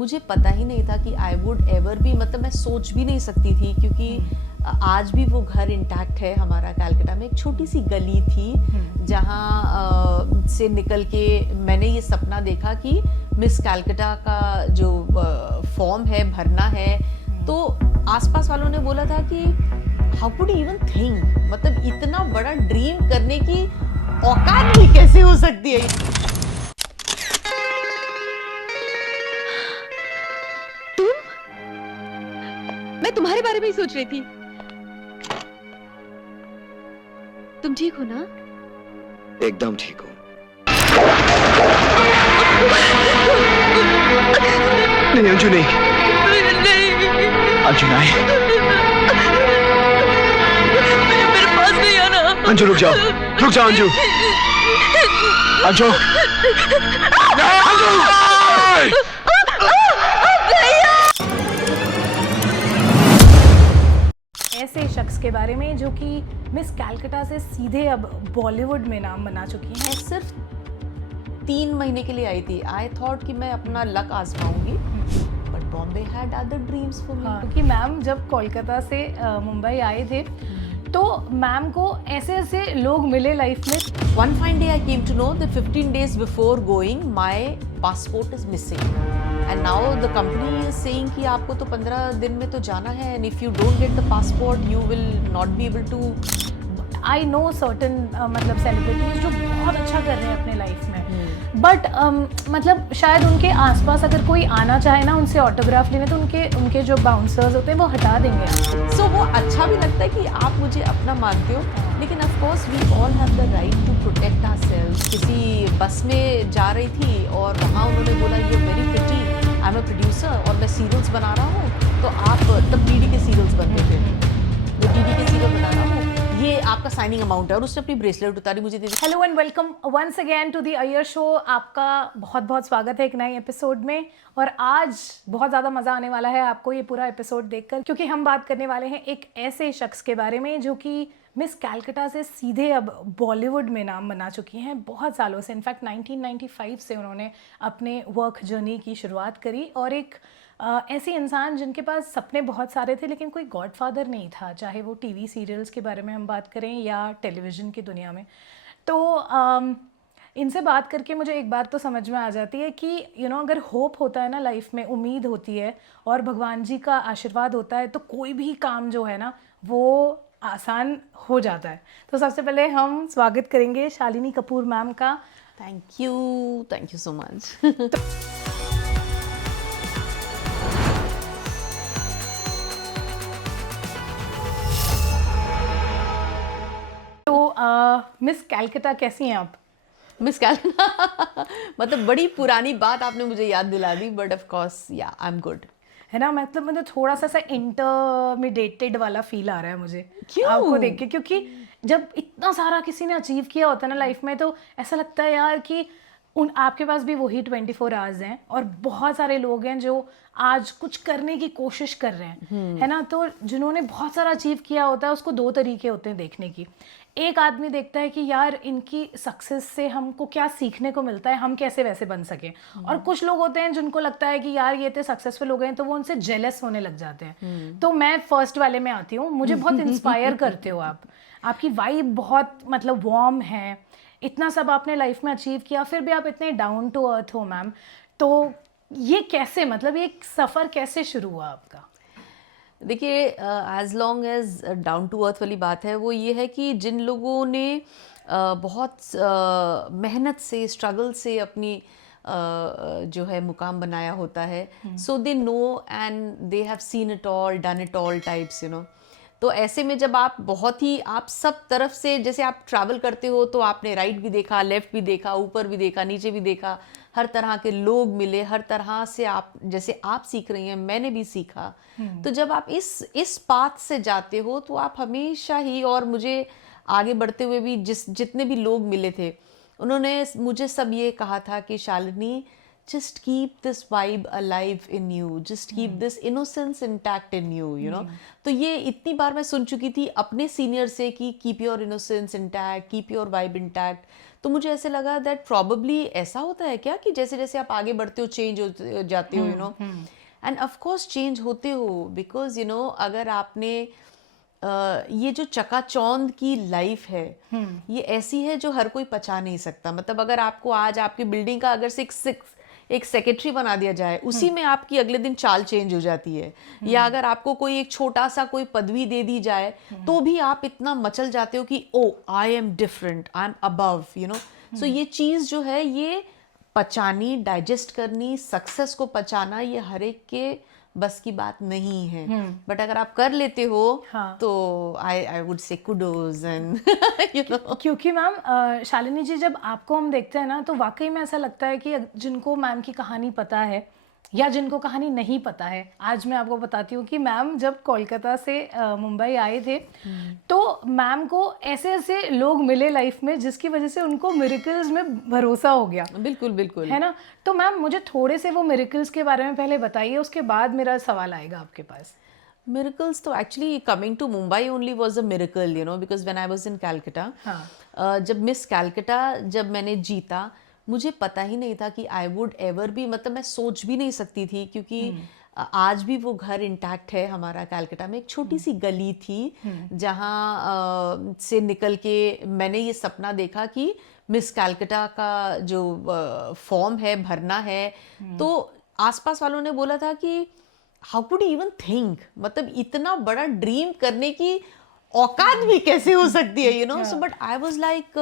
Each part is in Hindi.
मुझे पता ही नहीं था कि आई वुड एवर भी, मतलब मैं सोच भी नहीं सकती थी, क्योंकि आज भी वो घर इंटैक्ट है हमारा। कलकत्ता में एक छोटी सी गली थी जहाँ से निकल के मैंने ये सपना देखा कि मिस कलकत्ता का जो फॉर्म है भरना है। तो आसपास वालों ने बोला था कि हाउ कुड इवन थिंक, मतलब इतना बड़ा ड्रीम करने की औकात भी कैसे हो सकती है। मैं तुम्हारे बारे में ही सोच रही थी। तुम ठीक हो ना? एकदम ठीक हूँ। नहीं अंजू, नहीं अंजू, नहीं। मेरे पास नहीं आना। अंजू रुक जाओ अंजू। अंजू, अंजू! ऐसे शख्स के बारे में जो कि मिस कलकत्ता से सीधे अब बॉलीवुड में नाम बना चुकी हैं। सिर्फ 3 महीने के लिए आई थी। आई थॉट कि मैं अपना लक आजमाऊंगी, but Bombay had other dreams for me. क्योंकि मैम जब कोलकाता से मुंबई आए थे तो मैम को ऐसे ऐसे लोग मिले लाइफ में। One fine day I came to know that 15 days before going my passport is missing, and now the company is saying कि आपको तो 15 दिन में तो जाना है, and if you don't get the passport you will not be able to। I know certain मतलब सेलिब्रिटीज जो बहुत अच्छा कर रहे हैं अपने लाइफ में, बट मतलब शायद उनके आसपास अगर कोई आना चाहे ना उनसे ऑटोग्राफ लेने, तो उनके जो बाउंसर्स होते हैं वो हटा देंगे। सो वो अच्छा भी लगता है कि आप मुझे अपना मानते हो, लेकिन of course we all have the right to protect ourselves. किसी बस में जा रही थी और वहाँ उन्होंने बोला you very pretty, I am a producer और मैं सीरियल्स बना रहा हूँ, तो आप तब डीडी के सीरियल्स बनते थे, मैं डीडी के सीरियल बना रहा हूँ, ये आपका साइनिंग अमाउंट है, और उसने अपनी ब्रेसलेट उतारी मुझे दे दी। Hello and welcome once again to the Iyer show. आपका बहुत बहुत स्वागत है एक नए एपिसोड में, और आज बहुत ज़्यादा मज़ा आने वाला है आपको ये पूरा एपिसोड देखकर, क्योंकि हम बात करने वाले हैं एक ऐसे शख्स के बारे में जो कि मिस कलकत्ता से सीधे अब बॉलीवुड में नाम बना चुकी हैं बहुत सालों से। इनफैक्ट 1995 से उन्होंने अपने वर्क जर्नी की शुरुआत करी, और एक ऐसी इंसान जिनके पास सपने बहुत सारे थे लेकिन कोई गॉडफादर नहीं था, चाहे वो टीवी सीरियल्स के बारे में हम बात करें या टेलीविज़न की दुनिया में। तो इनसे बात करके मुझे एक बात तो समझ में आ जाती है कि अगर होप होता है ना लाइफ में, उम्मीद होती है और भगवान जी का आशीर्वाद होता है, तो कोई भी काम जो है ना वो आसान हो जाता है। तो सबसे पहले हम स्वागत करेंगे शालिनी कपूर मैम का। Thank you so much. Miss Calcutta कैसी हैं आप? मिस कलकत्ता मतलब बड़ी पुरानी बात आपने मुझे याद दिला दी, बट ऑफ कोर्स या आई एम गुड, है ना। मतलब मुझे थोड़ा सा इंटरमीडिएटेड वाला फील आ रहा है मुझे क्यों? आपको देख के, क्योंकि जब इतना सारा किसी ने अचीव किया होता है ना लाइफ में, तो ऐसा लगता है यार कि आपके पास भी वही 24 आवर्स हैं, और बहुत सारे लोग हैं जो आज कुछ करने की कोशिश कर रहे हैं, है ना। तो जिन्होंने बहुत सारा अचीव किया होता है उसको 2 तरीके होते हैं देखने की। एक आदमी देखता है कि यार इनकी सक्सेस से हमको क्या सीखने को मिलता है, हम कैसे वैसे बन सकें। और कुछ लोग होते हैं जिनको लगता है कि यार ये तो सक्सेसफुल हो गए हैं, तो वो उनसे जेलस होने लग जाते हैं। तो मैं फर्स्ट वाले में आती हूँ। मुझे बहुत इंस्पायर करते हो आप, आपकी वाइब बहुत मतलब वार्म है, इतना सब आपने लाइफ में अचीव किया, फिर भी आप इतने डाउन टू अर्थ हो मैम। तो ये कैसे, मतलब ये सफ़र कैसे शुरू हुआ आपका? देखिए, as long as down to earth वाली बात है, वो ये है कि जिन लोगों ने बहुत मेहनत से, स्ट्रगल से अपनी जो है मुकाम बनाया होता है, so they know and they have seen it all, done it all types, तो ऐसे में जब आप बहुत ही, आप सब तरफ से, जैसे आप ट्रैवल करते हो तो आपने राइट भी देखा, लेफ्ट भी देखा, ऊपर भी देखा, नीचे भी देखा, हर तरह के लोग मिले, हर तरह से आप, जैसे आप सीख रही हैं मैंने भी सीखा। तो जब आप इस पाथ से जाते हो तो आप हमेशा ही, और मुझे आगे बढ़ते हुए भी जितने भी लोग मिले थे उन्होंने मुझे सब ये कहा था कि Shalini, just keep this vibe alive in you, just keep this innocence intact in you, तो ये इतनी बार मैं सुन चुकी थी अपने सीनियर से कि keep your innocence intact, keep your vibe intact। तो मुझे ऐसे लगा दैट प्रॉबली ऐसा होता है क्या कि जैसे जैसे आप आगे बढ़ते हो चेंज हो जाते हो, you know, end of course change होते हो, बिकॉज यू नो अगर आपने ये जो चकाचौंध की लाइफ है ये ऐसी है जो हर कोई पचा नहीं सकता। मतलब अगर आपको आज आपकी बिल्डिंग का अगर से एक सेक्रेटरी बना दिया जाए, उसी में आपकी अगले दिन चाल चेंज हो जाती है, या अगर आपको कोई एक छोटा सा कोई पदवी दे दी जाए तो भी आप इतना मचल जाते हो कि oh I am different, I am above, you know. So ये चीज़ जो है ये पचानी, डाइजेस्ट करनी, सक्सेस को पचाना, ये हर एक के बस की बात नहीं है। बट अगर आप कर लेते हो तो I would say kudos and you no. क्योंकि मैम शालिनी जी, जब आपको हम देखते हैं ना तो वाकई में ऐसा लगता है कि जिनको मैम की कहानी पता है या जिनको कहानी नहीं पता है, आज मैं आपको बताती हूँ कि मैम जब कोलकाता से मुंबई आए थे तो मैम को ऐसे ऐसे लोग मिले लाइफ में जिसकी वजह से उनको मिरेकल्स में भरोसा हो गया। बिल्कुल बिल्कुल, है ना। तो मैम मुझे थोड़े से वो मिरेकल्स के बारे में पहले बताइए, उसके बाद मेरा सवाल आएगा आपके पास। Miracles, तो actually coming to Mumbai only was a miracle, you know, because when I was in Calcutta, जब मिस कैलकटा जब मैंने जीता, मुझे पता ही नहीं था कि आई वुड एवर भी, मतलब मैं सोच भी नहीं सकती थी, क्योंकि आज भी वो घर इंटैक्ट है हमारा कैलकटा में। एक छोटी सी गली थी जहाँ से निकल के मैंने ये सपना देखा कि मिस कैलकटा का जो फॉर्म है भरना है। तो आसपास वालों ने बोला था कि how could you even think, मतलब इतना बड़ा ड्रीम करने की औकात भी कैसे हो सकती है, you know. So but I was like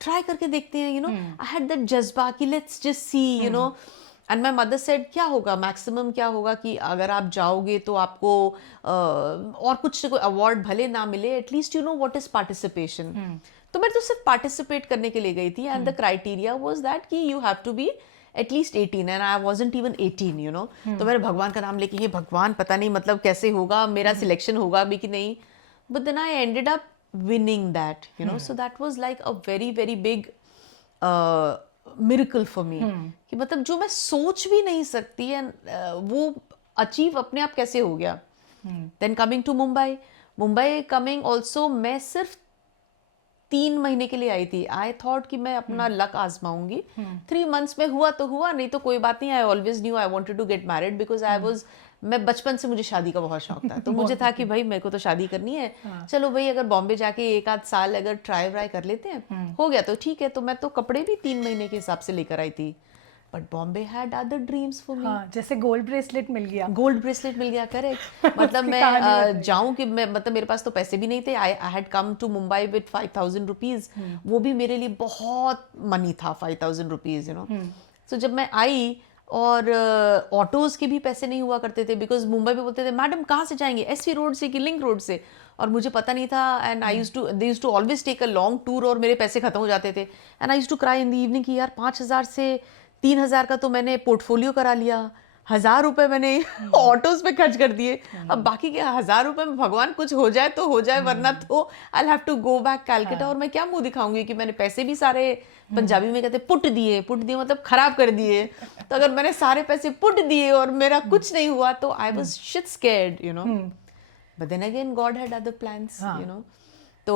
try करके देखते हैं, you know. I had that जज्बा कि let's just see, you know. And my mother said क्या होगा, मैक्सिमम क्या होगा कि अगर आप जाओगे तो आपको और कुछ कोई अवार्ड भले ना मिले, at least you know what is participation. तो मैं तो सिर्फ पार्टिसिपेट करने के लिए गई थी, and the criteria was that कि you have to be at least 18, and I wasn't even 18, you know. तो मैंने भगवान का नाम लेके, हे भगवान पता नहीं मतलब कैसे होगा, मेरा सिलेक्शन होगा भी कि नहीं। But then I ended up winning that, you know. So that was like a very very big miracle for me, कि मतलब जो मैं सोच भी नहीं सकती है वो अचीव अपने आप कैसे हो गया। Then coming to Mumbai coming also, मैं सिर्फ 3 महीने के लिए आई थी। आई थॉट कि मैं अपना लक आजमाऊंगी। 3 months में हुआ तो हुआ, नहीं तो कोई बात नहीं। I always knew I wanted to get married, because मैं बचपन से मुझे शादी का बहुत शौक था। तो मुझे था कि भाई मेरे को तो शादी करनी है, चलो भाई अगर बॉम्बे जाके 1 आध साल अगर ट्राई व्राई कर लेते हैं, हो गया तो ठीक है। तो मैं तो कपड़े भी 3 महीने के हिसाब से लेकर आई थी। But Bombay had other dreams for मी। जैसे गोल्ड ब्रेसलेट मिल गया, करेक्ट। मतलब मैं जाऊं कि मैं, मतलब मेरे पास तो पैसे भी नहीं थे। I had come to Mumbai with 5,000 rupees. वो भी मेरे लिए बहुत मनी था, 5,000 रुपीज, यू नो। सो जब मैं आई, और ऑटोज के भी पैसे नहीं हुआ करते थे, बिकॉज मुंबई में बोलते थे मैडम कहाँ से जाएंगे, एसवी रोड से कि लिंक रोड से, और मुझे पता नहीं था। And they used to always take a long tour, और मेरे पैसे खत्म हो जाते थे। And I used to cry in the evening कि यार 5,000 से 3,000 का तो मैंने पोर्टफोलियो करा लिया, 1,000 रुपए मैंने ऑटोज पे खर्च कर दिए। अब बाकी के 1,000 रुपए में भगवान कुछ हो जाए तो हो जाए, वरना तो I have to go back Calcutta. और मैं क्या मुंह दिखाऊंगी कि मैंने पैसे भी सारे, पंजाबी में कहते पुट दिए मतलब खराब कर दिए। तो अगर मैंने सारे पैसे पुट दिए और मेरा कुछ नहीं हुआ, तो I was shit scared, you know. But then again God had other plans, you know. तो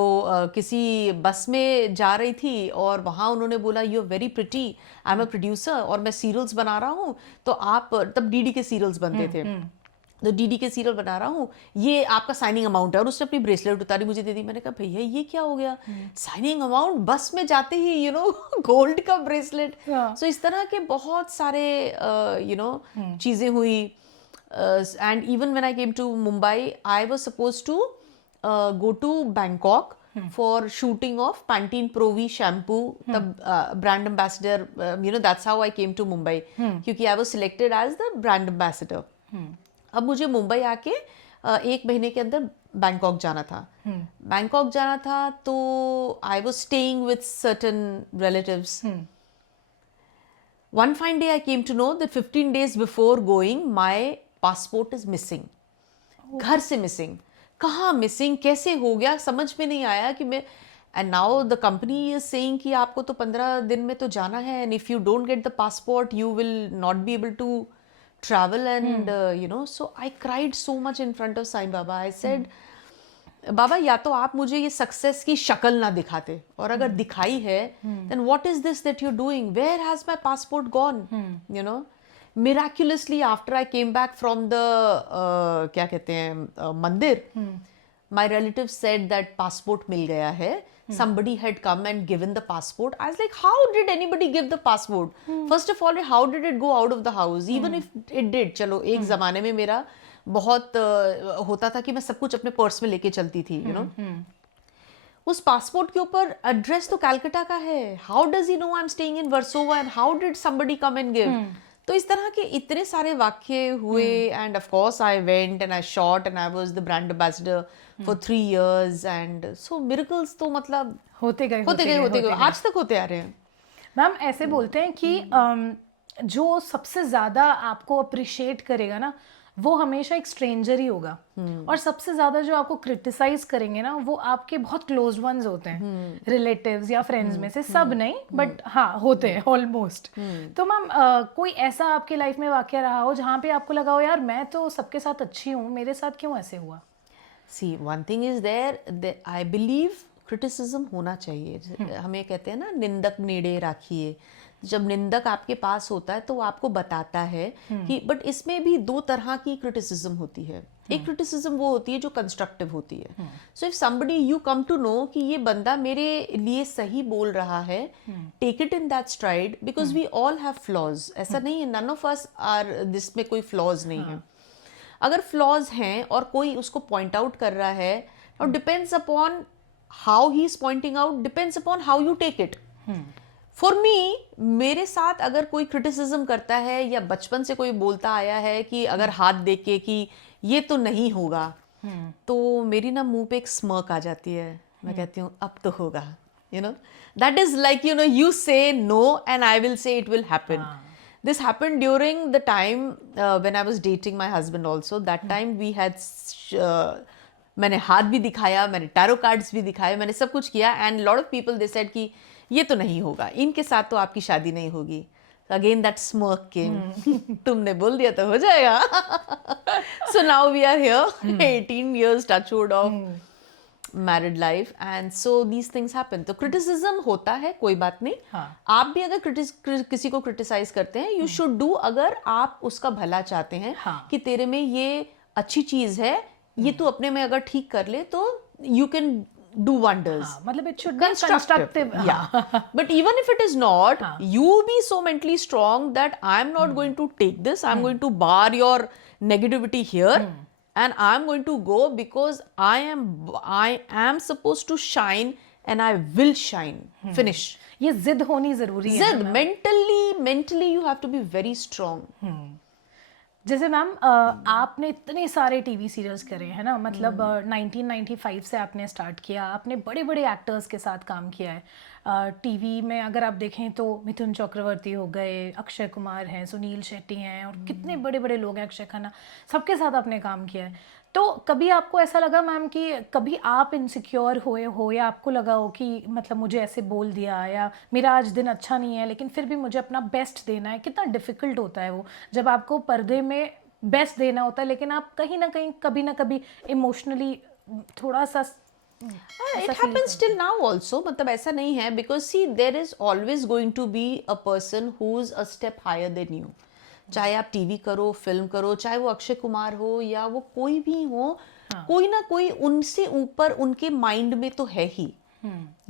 किसी बस में जा रही थी, और वहाँ उन्होंने बोला you are very pretty, I am a producer और मैं सीरियल्स बना रहा हूँ, तो आप, तब डीडी के सीरियल्स बनते थे, तो डीडी के सीरियल बना रहा हूँ, ये आपका साइनिंग अमाउंट है। और उसने अपनी ब्रेसलेट उतारी, मुझे दे दी। मैंने कहा भैया ये क्या हो गया, साइनिंग अमाउंट, बस में जाते ही यू नो गोल्ड का ब्रेसलेट। सो इस तरह के बहुत सारे यू नो चीज़ें हुई। And even when I came to Mumbai, I was suppose to go to Bangkok for shooting of Pantene Pro V shampoo, the brand ambassador. You know, that's how I came to Mumbai, क्योंकि I was selected as the brand ambassador. अब मुझे मुंबई आके 1 महीने के अंदर बैंकॉक जाना था। तो I was staying with certain relatives. One fine day I came to know that 15 days before going, my passport is missing. घर से मिसिंग, कहाँ मिसिंग, कैसे हो गया, समझ में नहीं आया कि मैं। And now the company is saying कि आपको तो 15 दिन में तो जाना है, and if you don't get the passport you will not be able to travel. And you know, so I cried so much in front of Sai Baba. I said Baba या तो आप मुझे ये सक्सेस की शक्ल ना दिखाते, और अगर दिखाई है then what is this that you doing, where has my passport gone, you know. Miraculously after I came back from the क्या कहते हैं मंदिर, my relative said that passport मिल गया है. Somebody had come and given the passport. I was like, how did anybody give the passport? First of all, how did it go out of the house? Even if it did, चलो एक जमाने में मेरा बहुत होता था कि मैं सब कुछ अपने पर्स में लेके चलती थी, you know. उस पासपोर्ट के ऊपर एड्रेस तो कलकत्ता का है. How does he know I'm staying in Warsaw and how did somebody come and give? तो इस तरह के इतने सारे वाक्य हुए, and of course I went and I shot and I was the brand ambassador for 3 years, and so miracles तो मतलब होते गए आज तक होते आ रहे हैं. मैम ऐसे बोलते हैं कि जो सबसे ज्यादा आपको अप्रिशिएट करेगा ना वो हमेशा एक स्ट्रेंजर ही होगा, और सबसे ज्यादा जो आपको क्रिटिसाइज करेंगे ना वो आपके बहुत क्लोज वंस होते हैं, रिलेटिव्स या फ्रेंड्स में से. सब नहीं बट हाँ होते हैं ऑलमोस्ट. तो मैम कोई ऐसा आपके लाइफ में वाकया रहा हो जहाँ पे आपको लगा हो यार मैं तो सबके साथ अच्छी हूँ, मेरे साथ क्यों ऐसे हुआ? See, one thing is there, I believe criticism होना चाहिए. हमें कहते हैं ना निंदक नेड़े राखिए. जब निंदक आपके पास होता है तो वो आपको बताता है कि, बट इसमें भी दो तरह की क्रिटिसिज्म होती है. एक क्रिटिसिज्म वो होती है जो कंस्ट्रक्टिव होती है. So if somebody you come to know कि ये बंदा मेरे लिए सही बोल रहा है, take it in that stride, because we all have flaws. ऐसा नहीं है, none of us are this में कोई फ्लॉज नहीं है. अगर फ्लॉज हैं और कोई उसको पॉइंट आउट कर रहा है, और depends upon how he is pointing out, depends upon how you take it. For me, मेरे साथ अगर कोई क्रिटिसिज्म करता है या बचपन से कोई बोलता आया है कि अगर हाथ देख के कि ये तो नहीं होगा, तो मेरी ना मुंह पे एक स्मर्क आ जाती है. मैं कहती हूँ अब तो होगा, you know. That is like, you know, you say no and I will say it will happen. This happened during the time when I was dating my husband also. That time we had मैंने हाथ भी दिखाया, मैंने टैरो कार्ड्स भी दिखाए, मैंने सब कुछ किया, and lot of people they said कि ये तो नहीं होगा, इनके साथ तो आपकी शादी नहीं होगी. Again that smirk came. तुमने बोल दिया तो हो जाएगा. So now we are here, 18 years touchwood of married life, and so these things happen. तो क्रिटिसिज्म होता है, कोई बात नहीं. आप भी अगर किसी को क्रिटिसाइज करते हैं, यू शुड डू, अगर आप उसका भला चाहते हैं कि तेरे में ये अच्छी चीज है, ये तू अपने में अगर ठीक कर ले तो यू कैन डू वंडर्स. मतलब it should be constructive. But even if it is not, you be so mentally strong that I am not going to take this, I am going to bar your negativity here. And I'm going to go because I am supposed to shine and I will shine. Finish. ये जिद होनी जरूरी है. जिद, mentally you have to be very strong. जैसे मैम आपने इतने सारे टीवी सीरियल्स करे हैं ना, मतलब 1995 से आपने स्टार्ट किया, आपने बड़े बड़े एक्टर्स के साथ काम किया है. टीवी में अगर आप देखें तो मिथुन चक्रवर्ती हो गए, अक्षय कुमार हैं, सुनील शेट्टी हैं, और कितने बड़े बड़े लोग हैं, अक्षय खन्ना, सबके साथ आपने काम किया है. तो कभी आपको ऐसा लगा मैम कि कभी आप इनसिक्योर हुए हो, या आपको लगा हो कि मतलब मुझे ऐसे बोल दिया, या मेरा आज दिन अच्छा नहीं है लेकिन फिर भी मुझे अपना बेस्ट देना है? कितना डिफ़िकल्ट होता है वो जब आपको पर्दे में बेस्ट देना होता है, लेकिन आप कहीं ना कहीं कभी ना कभी इमोशनली थोड़ा सा it happens till now also. मतलब ऐसा नहीं है, because see there is always going to be a person who's a step higher than you. चाहे आप टीवी करो, फिल्म करो, चाहे वो अक्षय कुमार हो या वो कोई भी हो, कोई ना कोई उनसे ऊपर उनके माइंड में तो है ही,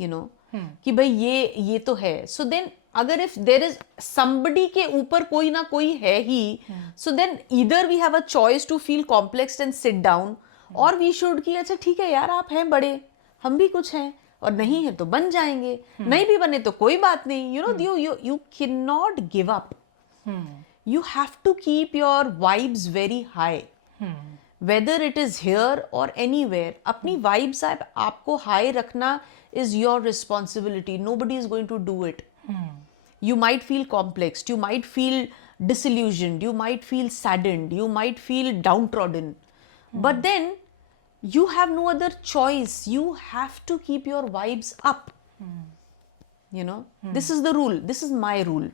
you know, कि भाई ये तो है. So then अगर if there is somebody के ऊपर कोई ना कोई है ही, so then either we have a choice to feel complexed and sit down, और वी शुड कि अच्छा ठीक है यार, आप हैं बड़े, हम भी कुछ हैं, और नहीं है तो बन जाएंगे, नहीं भी बने तो कोई बात नहीं. You know, you cannot give up. You have to keep your vibes very high. Whether it is here or anywhere, अपनी vibes आपको high रखना is your responsibility. Nobody is going to do it. You might feel complexed, you might feel disillusioned, you might feel saddened, you might feel downtrodden. But then you have no other choice. You have to keep your vibes up. You know, this is the rule. This is my rule.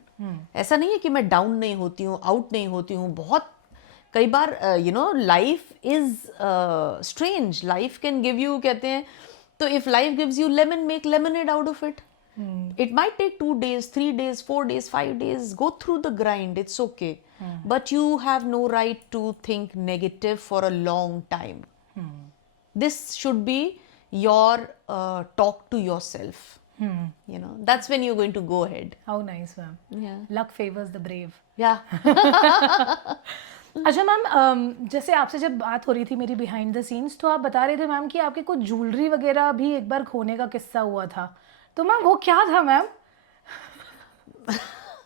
ऐसा नहीं है कि मैं डाउन नहीं होती हूँ, आउट नहीं होती हूँ. बहुत कई बार life is strange, life can give you, कहते हैं तो if life gives you lemon, make lemonade out of it. It might take 2 days, 3 days, 4 days, 5 days. Go through the grind. It's okay. But you have no right to think negative for a long time. This should be your talk to yourself. That's when you're going to go ahead. How nice, ma'am. Yeah. Luck favors the brave. Yeah. अच्छा मैम, जैसे आपसे जब बात हो रही थी मेरी बिहाइंड द सीन्स, तो आप बता रहे थे मैम कि आपके कुछ ज्वेलरी वगैरह भी एक बार खोने का किस्सा हुआ था. तो मैम वो क्या था ma'am?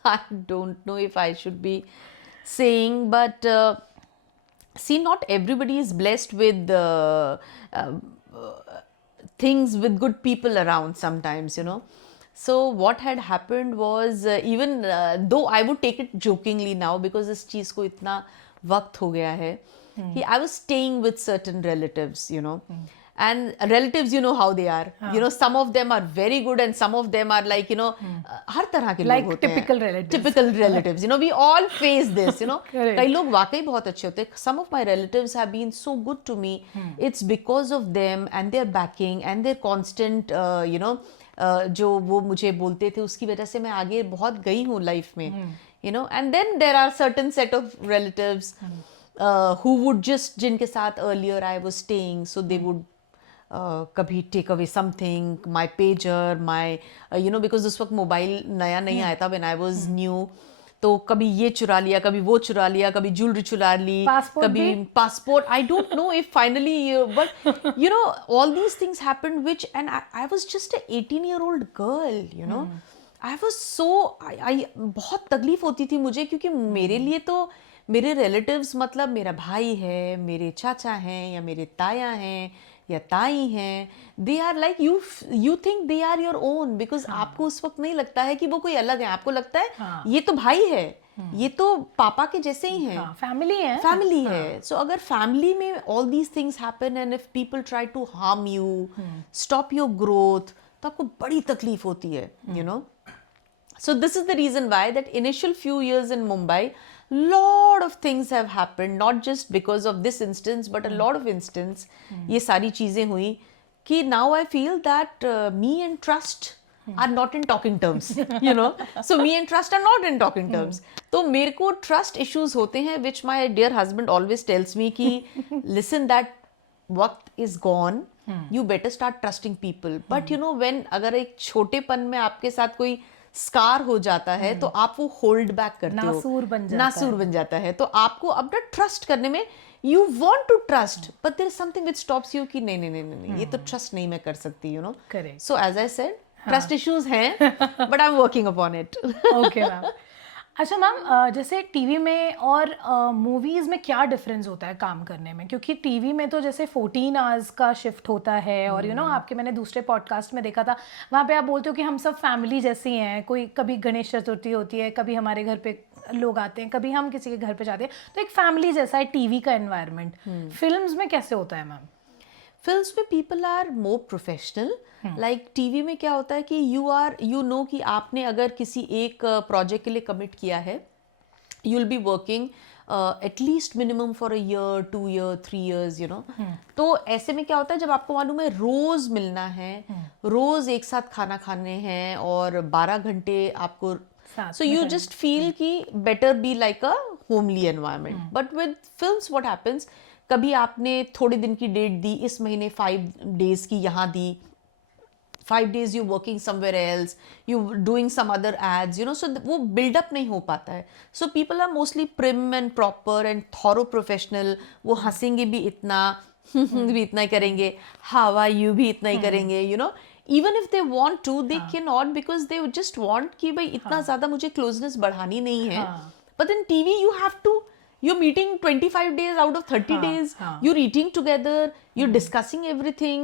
I don't know if I should be saying, but see, not everybody is blessed with things, with good people around sometimes, So what had happened was, even though I would take it jokingly now because इस चीज़ को इतना वक्त हो गया है, कि I was staying with certain relatives, and relatives, you know how they are. Some of them are very good and some of them are like, हर तरह के Like लोग होते हैं. typical relatives. Typical relatives. We all face this, Correct. कई लोग वाकई बहुत अच्छे होते हैं. Some of my relatives have been so good to me. It's because of them and their backing and their constant, जो वो मुझे बोलते थे, उसकी वजह से मैं आगे बहुत गई हूँ लाइफ में. And then there are certain set of relatives who would just, जिनके साथ earlier I was staying, so they would कभी take away something, my pager, my because उस वक्त मोबाइल नया नहीं आया था, व्हेन आई वाज न्यू. तो कभी ये चुरा लिया, कभी वो चुरा लिया, कभी ज्वेलरी चुरा ली, कभी passport. I don't know if finally, but all these things happened which, and I was just a 18-year-old girl. I was so, I बहुत तकलीफ होती थी मुझे, क्योंकि मेरे लिए तो मेरे रिलेटिव्स मतलब मेरा भाई है, मेरे चाचा हैं, या मेरे ताया हैं, या ताई हैं. They are like, you think they are your own, because आपको उस वक्त नहीं लगता है कि वो कोई अलग है. आपको लगता है ये तो भाई है, ये तो पापा के जैसे ही हैं, फैमिली है. फैमिली है. सो अगर फैमिली में all these things happen and if people try to harm you, stop your growth, तो आपको बड़ी तकलीफ होती है. So this is the reason why that initial few years in Mumbai, lot of things have happened, not just because of this instance, but a lot of instance. ये सारी चीजें हुई कि now I feel that me and trust are not in talking terms, So me and trust are not in talking terms. तो मेरे को trust issues होते हैं, which my dear husband always tells me कि listen, that वक्त is gone. You better start trusting people. But when अगर एक छोटेपन में आपके साथ कोई स्कार हो जाता है, तो आप वो होल्ड बैक करते हो, नासूर बन जाता है. तो आपको अपना ट्रस्ट करने में, you want to trust, but there is something which stops you कि नहीं, ये तो ट्रस्ट नहीं मैं कर सकती. Correct. So as I said, trust issues हैं, but I am working upon it. Okay ma'am. अच्छा मैम, जैसे टीवी में और मूवीज़ में क्या डिफरेंस होता है काम करने में? क्योंकि टीवी में तो जैसे 14 आवर्स का शिफ्ट होता है, और आपके मैंने दूसरे पॉडकास्ट में देखा था, वहाँ पे आप बोलते हो कि हम सब फैमिली जैसी हैं. कोई कभी गणेश चतुर्थी होती है, कभी हमारे घर पे लोग आते हैं, कभी हम किसी के घर पे जाते हैं, तो एक फैमिली जैसा है टीवी का एनवायरनमेंट. फिल्म्स में कैसे होता है मैम? फिल्म्स में people are more professional. Like TV में क्या होता है कि यू नो कि आपने अगर किसी एक प्रोजेक्ट के लिए कमिट किया है, you will be working at least minimum for a year, 2 years, 3 years, तो ऐसे में क्या होता है, जब आपको मालूम है रोज मिलना है, रोज एक साथ खाना खाने हैं, और 12 घंटे आपको, सो यू जस्ट फील कि better be like a homely environment. But with films what happens, कभी आपने थोड़े दिन की डेट दी, इस महीने 5 days की यहाँ दी, 5 days you working somewhere else, you doing some other ads, so वो build up नहीं हो पाता है. So people are mostly prim and proper and thorough professional. वो हंसेंगे भी इतना, भी इतना ही करेंगे, how are you भी इतना ही करेंगे, even if they want to, they cannot, because they just want कि भाई इतना ज़्यादा मुझे closeness बढ़ानी नहीं है. But in TV you have to, you're meeting 25 days out of 30 days, you're eating together, you're discussing everything,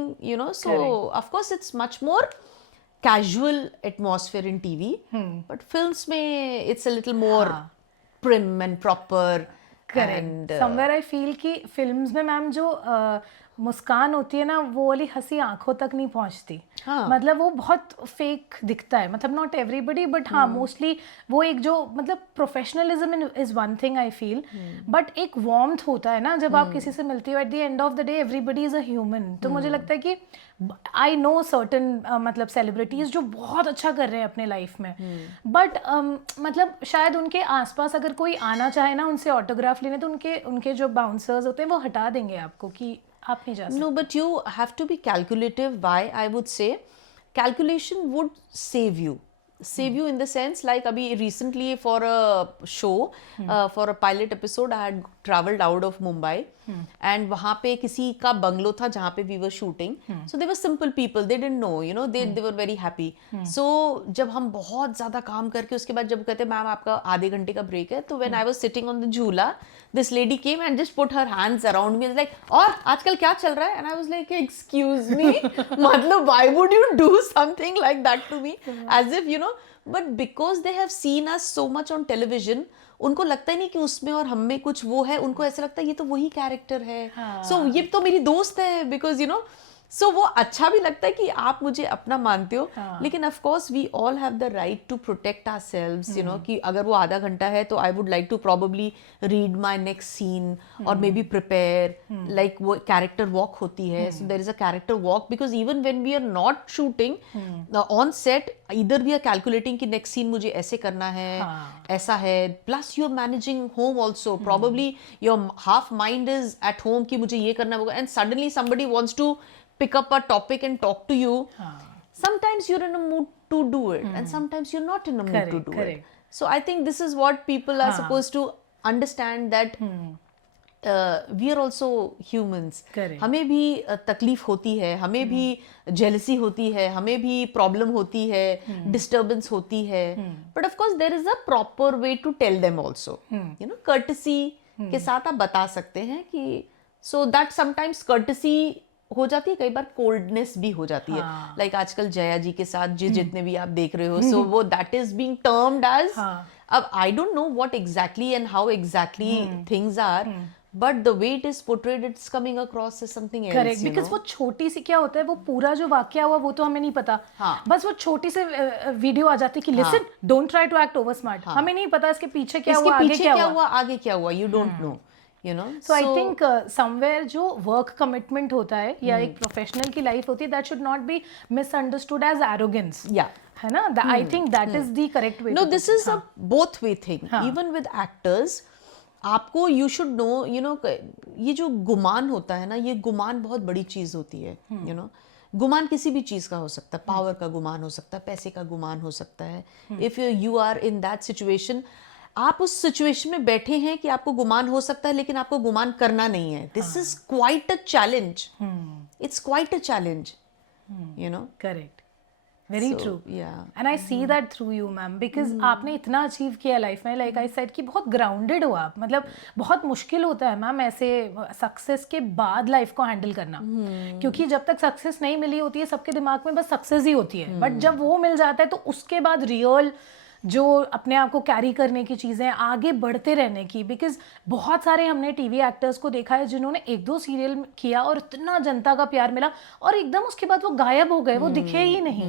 so correct. Of course it's much more casual atmosphere in TV, but films mein it's a little more prim and proper. Correct. Somewhere I feel कि फिल्म्स में मैम जो मुस्कान होती है ना, वो वाली हंसी आंखों तक नहीं पहुंचती। हाँ। मतलब वो बहुत फेक दिखता है, मतलब नॉट एवरीबडी बट हाँ मोस्टली वो एक जो मतलब professionalism is one thing I feel, but एक वार्मथ होता है ना जब आप किसी से मिलती हो, at the end of the day everybody is a human. तो मुझे लगता है कि आई नो सर्टन मतलब सेलिब्रिटीज जो बहुत अच्छा कर रहे हैं अपने लाइफ में, बट मतलब शायद उनके आसपास अगर कोई आना चाहे ना उनसे ऑटोग्राफ लेने, तो उनके जो बाउंसर्स होते हैं वो हटा देंगे आपको कि आप नहीं जा सकते। No, but you have to be calculative. Why? I would say calculation would save you. Save you in the sense like अभी recently for a show, for a pilot episode, I had traveled out of Mumbai and वहाँ पे किसी का बंगलो था जहाँ पे we were shooting. So they were simple people. They didn't know, you know, they were very happy. So जब हम बहुत ज़्यादा काम करके उसके बाद जब कहते मैम आपका आधे घंटे का ब्रेक है, तो when I was sitting on the झूला, this lady came and just put her hands around me and was like, और आजकल क्या चल रहा है? And I was like, excuse me, मतलब why would you do something like that to me? As if, you know, but because they have seen us so much on television, उनको लगता ही नहीं कि उसमें और हम में कुछ वो है, उनको ऐसा लगता है ये तो वही कैरेक्टर है, सो ये तो मेरी दोस्त है, बिकॉज यू नो, सो वो अच्छा भी लगता है कि आप मुझे अपना मानते हो, लेकिन of course we all have the right to protect ourselves, you know, कि अगर वो आधा घंटा है तो I would like to probably read my next scene और मे बी प्रिपेयर, लाइक वो कैरेक्टर वॉक होती है, so there is a character walk, because even when we are not shooting on set, इधर वी आर कैलकुलेटिंग कि नेक्स्ट सीन मुझे ऐसे करना है, ऐसा है, plus you are managing home also, probably your half mind is at home कि मुझे ये करना होगा, and suddenly somebody wants to pick up a topic and talk to you. Sometimes you're in a mood to do it, and sometimes you're not in a mood to do it. So I think this is what people are supposed to understand, that we are also humans. हमें भी तकलीफ होती है, हमें भी jealousy होती है, हमें भी problem होती है, disturbance होती है, but of course there is a proper way to tell them also. You know, courtesy के साथ आप बता सकते हैं कि so that sometimes courtesy हो जाती है, कई बार कोल्डनेस भी हो जाती है, लाइक आजकल जया जी के साथ जितने भी आप देख रहे हो, सो वो that is being termed as, अब I don't know what exactly and how exactly things are, but the way it is portrayed, it's coming across as something else. Correct, because वो छोटी सी क्या होता है, वो पूरा जो वाक्य हुआ वो तो हमें नहीं पता, बस वो छोटी से वीडियो आ जाती है कि listen, don't try to act over smart, हमें नहीं पता इसके पीछे क्या हुआ, आगे क्या हुआ, you don't know, you know. So I think somewhere जो work commitment होता है या एक professional की life होती है, that should not be misunderstood as arrogance. Yeah. है ना? I think that is the correct way. No, this is a both way thing. Even with actors, आपको you should know, you know, ये जो गुमान होता है ना, ये गुमान बहुत बड़ी चीज होती है, you know. गुमान किसी भी चीज का हो सकता है, पावर का गुमान हो सकता है, पैसे का गुमान हो सकता है. If you are in that situation, आप उस सिचुएशन में बैठे हैं कि आपको गुमान हो सकता है, लेकिन आपको गुमान करना नहीं है. This is quite a challenge, it's quite a challenge, you know. Correct, very true, yeah. And I see that through you ma'am, because आपने इतना अचीव किया लाइफ में, लाइक आई सेड कि बहुत ग्राउंडेड हो आप, मतलब बहुत मुश्किल होता है मैम ऐसे सक्सेस के बाद लाइफ को हैंडल करना, क्योंकि जब तक सक्सेस नहीं मिली होती है सबके दिमाग में बस सक्सेस ही होती है, बट जब वो मिल जाता है तो उसके बाद रियल जो अपने आप को कैरी करने की चीज़ें, आगे बढ़ते रहने की, बिकॉज बहुत सारे हमने टीवी एक्टर्स को देखा है जिन्होंने 1-2 सीरियल किया और इतना जनता का प्यार मिला और एकदम उसके बाद वो गायब हो गए, वो दिखे ही नहीं.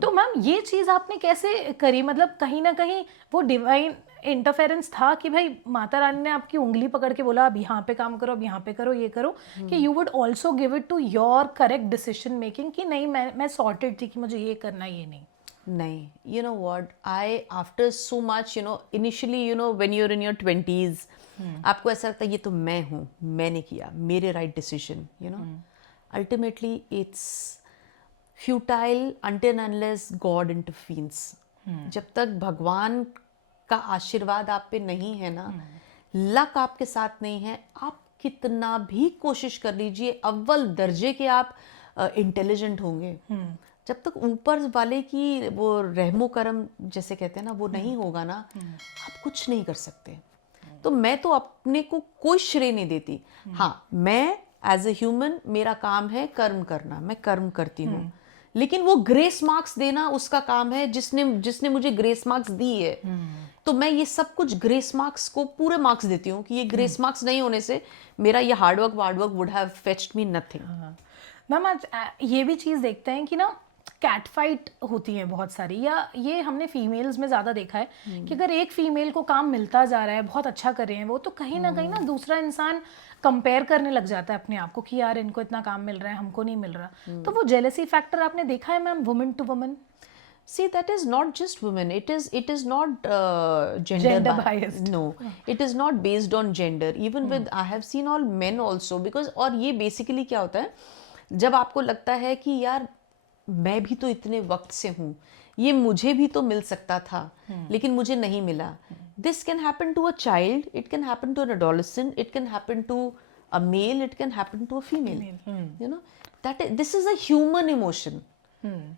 तो मैम ये चीज़ आपने कैसे करी, मतलब कहीं ना कहीं वो डिवाइन इंटरफेरेंस था कि भाई माता रानी ने आपकी उंगली पकड़ के बोला अब यहाँ पे काम करो, अब यहाँ पे करो, ये करो, कि you would also give it to your correct decision making कि नहीं मैं सॉर्टेड थी कि मुझे ये करना, ये नहीं, you know what, I after so much, you know, initially, you know, when you're in your 20s, आपको ऐसा लगता है ये तो मैं हूँ, मैंने किया, मेरे right decision, you know. Ultimately it's futile until unless God intervenes. जब तक भगवान का आशीर्वाद आप पे नहीं है ना, लक आपके साथ नहीं है, आप कितना भी कोशिश कर लीजिए, अव्वल दर्जे के आप इंटेलिजेंट होंगे, जब तक ऊपर वाले की वो रहमो करम जैसे कहते हैं ना, वो नहीं होगा ना, आप कुछ नहीं कर सकते. तो मैं तो अपने को कोई श्रेय नहीं देती. हाँ, मैं एज ए ह्यूमन, मेरा काम है कर्म करना, मैं कर्म करती हूँ, लेकिन वो ग्रेस मार्क्स देना उसका काम है, जिसने जिसने मुझे ग्रेस मार्क्स दी है। तो मैं ये सब कुछ ग्रेस मार्क्स को पूरे मार्क्स देती हूँ कि ये ग्रेस मार्क्स नहीं होने से मेरा ये hard work would have fetched me nothing. Ma'am आज ये भी चीज़ देखते हैं कि ना कैट फाइट होती है बहुत सारी, या ये हमने फीमेल्स में ज़्यादा देखा है कि अगर एक फीमेल को काम मिलता जा रहा है, बहुत अच्छा कर रहे हैं वो, तो कहीं ना कहीं ना दूसरा इंसान कंपेयर करने लग जाता है अपने आप को कि यार इनको इतना काम मिल रहा है, हमको नहीं मिल रहा। तो वो जेलसी फैक्टर आपने देखा है ma'am women to women? See, that is not just women. It is not Gender biased. No, it is not based on gender. Even with I have seen all men also because और ये basically क्या होता है, जब आपको लगता है कि यार मैं भी तो इतने वक्त से हूँ, ये मुझे भी तो मिल सकता था, लेकिन मुझे नहीं मिला। This can happen to a child. It can happen to an adolescent. It can happen to a male. It can happen to a female. You know this is a human emotion.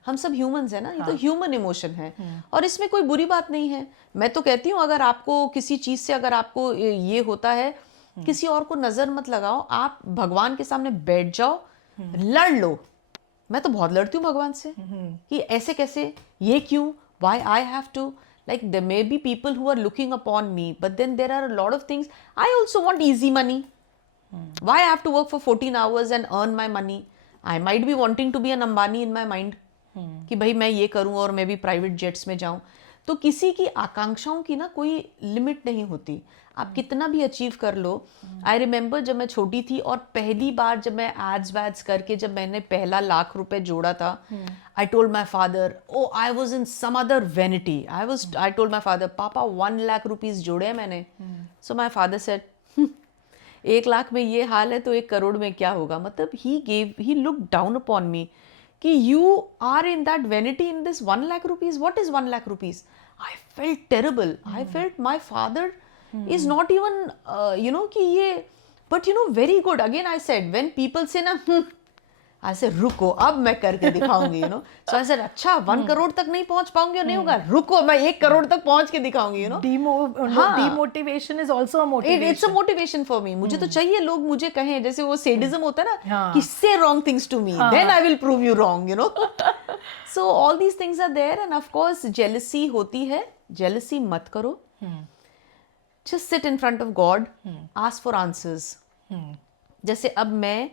हम सब ह्यूमंस है ना, ये तो ह्यूमन इमोशन है और इसमें कोई बुरी बात नहीं है। मैं तो कहती हूँ अगर आपको किसी चीज से अगर आपको ये होता है, किसी और को नजर मत लगाओ, आप भगवान के सामने बैठ जाओ, लड़ लो। मैं तो बहुत लड़ती हूँ भगवान से कि ऐसे कैसे, ये क्यों, why I have to, like there may be people who are looking upon me, but then there are a lot of things. I also want easy money. Why I have to work for 14 hours and earn my money? I might be wanting to be an Ambani in my mind. कि भाई मैं ये करूं और मैं भी प्राइवेट जेट्स में जाऊं। तो किसी की आकांक्षाओं की ना कोई लिमिट नहीं होती, आप कितना भी अचीव कर लो। आई रिमेम्बर जब मैं छोटी थी और पहली बार जब मैं एड्स वैड्स करके जब मैंने पहला ₹1,00,000 जोड़ा था, I told my father, oh I was in some other vanity, I told my father, पापा ₹1,00,000 जोड़े हैं मैंने। सो माई फादर सेड 1,00,000 में ये हाल है तो 1 करोड़ में क्या होगा। मतलब ही लुक डाउन अपॉन मी कि you are in that vanity in this ₹1,00,000. What is ₹1,00,000? I felt terrible. I felt my father is not even, कि ये, but very good. Again I said, when people say ना, I said रुको अब मैं करके दिखाऊंगी, So I said अच्छा 1 करोड़ तक नहीं पहुंच पाऊंगी और नहीं होगा, रुको मैं 1 करोड़ तक पहुंच के दिखाऊंगी, Demotivation is also a motivation. It's a motivation for me. मुझे तो चाहिए लोग मुझे कहें, जैसे वो sadism होता है ना कि say wrong things to me, then I will prove you wrong, So all these things are there and of course jealousy होती है, jealousy मत करो, just sit in front of God, ask for answers. जैसे अब मैं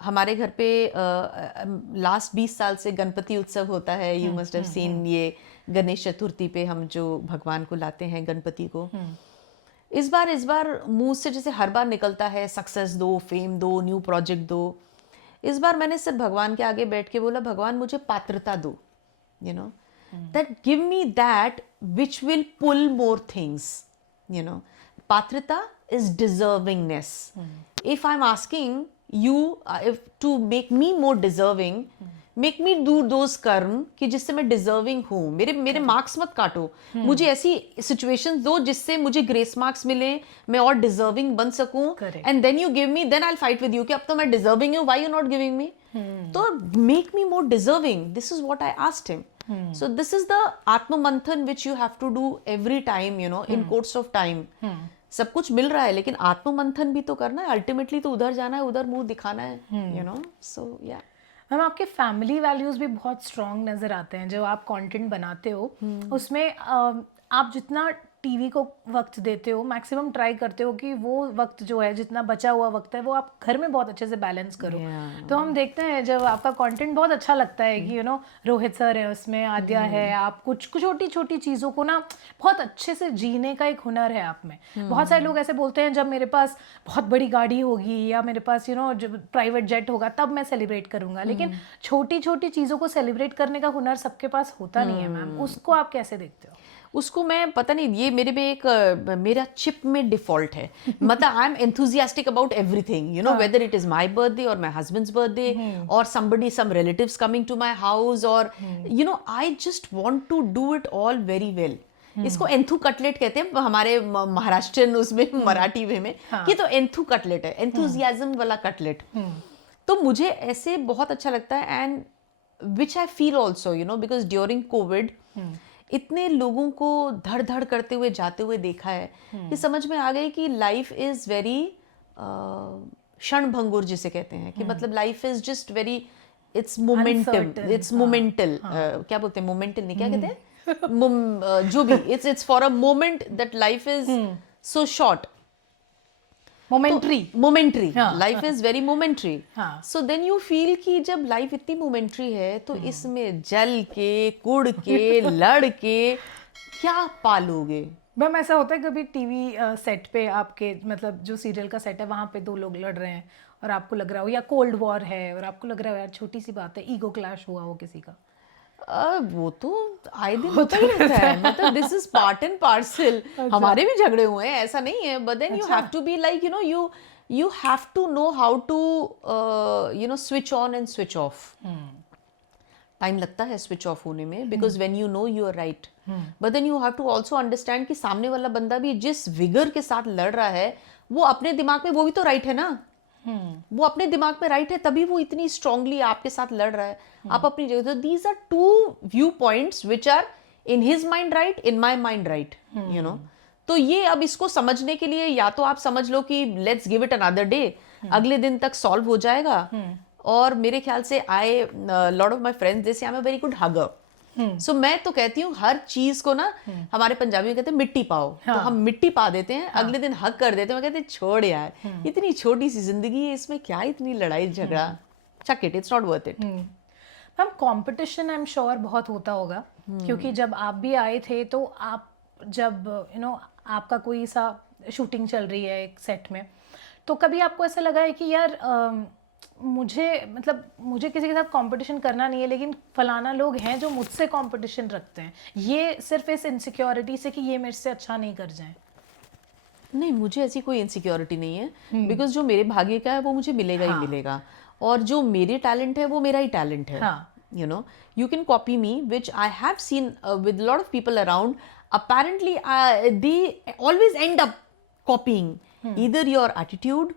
हमारे घर पे लास्ट 20 साल से गणपति उत्सव होता है, यू मस्ट हैव सीन, ये गणेश चतुर्थी पे हम जो भगवान को लाते हैं गणपति को। इस बार मुंह से जैसे हर बार निकलता है सक्सेस दो, फेम दो, न्यू प्रोजेक्ट दो। इस बार मैंने सिर्फ भगवान के आगे बैठ के बोला, भगवान मुझे पात्रता दो, that give me that which will pull more things, पात्रता is deservingness. If I am asking you if to make me more deserving, make me do those कर्म कि जिससे मैं deserving हूँ। मेरे मार्क्स मत काटो, मुझे ऐसी situations दो जिससे मुझे grace marks मिले, मैं और deserving बन सकूँ, and then you give me, then I'll fight with you कि अब तो मैं deserving हूँ, why you not giving me? तो make me more deserving. This is what I asked him. So this is the Atma Manthan which you have to do every time, in course of time. सब कुछ मिल रहा है लेकिन आत्म मंथन भी तो करना है, अल्टीमेटली तो उधर जाना है, उधर मुंह दिखाना है, सो या। मैम आपके फैमिली वैल्यूज भी बहुत स्ट्रॉन्ग नजर आते हैं जो आप कंटेंट बनाते हो। उसमें आप जितना टीवी को वक्त देते हो, मैक्सिमम ट्राई करते हो कि वो वक्त जो है, जितना बचा हुआ वक्त है, वो आप घर में बहुत अच्छे से बैलेंस करो। तो हम देखते हैं जब आपका कंटेंट बहुत अच्छा लगता है कि रोहित सर है उसमें, आद्या है, आप कुछ छोटी छोटी चीज़ों को ना बहुत अच्छे से जीने का एक हुनर है आप में। बहुत सारे लोग ऐसे बोलते हैं जब मेरे पास बहुत बड़ी गाड़ी होगी या मेरे पास जब प्राइवेट जेट होगा तब मैं सेलिब्रेट करूँगा, लेकिन छोटी छोटी चीज़ों को सेलिब्रेट करने का हुनर सबके पास होता नहीं है मैम। उसको आप कैसे देखते हो? उसको मैं पता नहीं, ये मेरे में एक मेरा चिप में डिफॉल्ट है। मतलब I am enthusiastic about everything, whether it is my birthday और माय हस्बैंड्स बर्थडे और somebody, some relatives coming to my house, और I just want to do it all very well. इसको एंथू कटलेट कहते हैं हमारे महाराष्ट्रियन उसमें, मराठी वे में, कि तो एंथू कटलेट है, एंथुजियाज्म वाला कटलेट। तो मुझे ऐसे बहुत अच्छा लगता है, and which I feel also, because during Covid इतने लोगों को धड़ धड़ करते हुए जाते हुए देखा है कि समझ में आ गई कि लाइफ इज वेरी क्षणभंगुर जिसे कहते हैं, कि मतलब life is just very it's momentum, Uncertain, it's हाँ, मोमेंटल, क्या बोलते हैं, मोमेंटल नहीं, क्या कहते हैं, जो भी, it's for a moment that life is so short, momentary. Momentary, हाँ, लाइफ इज वेरी मोमेंट्री. हाँ. सो देन यू फील कि जब लाइफ इतनी मोमेंट्री है तो इसमें जल के, कुड़ के, लड़ के क्या पालोगे. मैम ऐसा होता है कभी टीवी सेट पे आपके, मतलब जो सीरियल का सेट है वहां पे दो लोग लड़ रहे हैं और आपको लग रहा हो, या कोल्ड वॉर है और आपको लग रहा हो यार छोटी सी बात है, ईगो क्लैश हुआ हो किसी का? वो तो आए दिन होता ही रहता है, मतलब this is part and parcel. हमारे भी झगड़े हुए हैं, ऐसा नहीं है, but then you have to be like, you have to know how to switch on and switch off. Time लगता है स्विच ऑफ होने में, because when you know you are right, but then you have to also understand कि सामने वाला बंदा भी जिस विगर के साथ लड़ रहा है वो अपने दिमाग में, वो भी तो राइट है ना. वो अपने दिमाग में राइट है, तभी वो इतनी स्ट्रांगली आपके साथ लड़ रहा है. आप अपनी जगह, तो these are two view points which are in his mind right, in my mind right, you know. तो ये अब इसको समझने के लिए या तो आप समझ लो कि let's give it another day, अगले दिन तक सॉल्व हो जाएगा. और मेरे ख्याल से lot of my friends they say I am a very good hugger. So मैं तो कहती हूँ हर चीज को ना, हमारे पंजाबी में कहते हैं मिट्टी पाओ, तो हम मिट्टी पा देते हैं, अगले दिन हक कर देते हैं. मैं कहते हैं छोड़ यार, इतनी छोटी सी जिंदगी है, इसमें क्या इतनी लड़ाई झगड़ा, chuck it, it's not worth it. Ma'am competition I am sure बहुत होता होगा, क्योंकि जब आप भी आए थे तो आप जब आपका कोई सा शूटिंग चल रही है एक सेट में, तो कभी आपको ऐसा लगा है कि यार मुझे किसी के साथ कंपटीशन करना नहीं है, लेकिन फलाना लोग हैं जो मुझसे कंपटीशन रखते हैं, ये सिर्फ इस इनसिक्योरिटी से कि ये मेरे से अच्छा नहीं कर जाए? नहीं, मुझे ऐसी कोई इनसिक्योरिटी नहीं है, बिकॉज जो मेरे भाग्य का है वो मुझे मिलेगा ही मिलेगा, और जो मेरे टैलेंट है वो मेरा ही टैलेंट है. You know, you can copy me, which I have seen with a lot of people around. Apparently, they always end up copying either your attitude,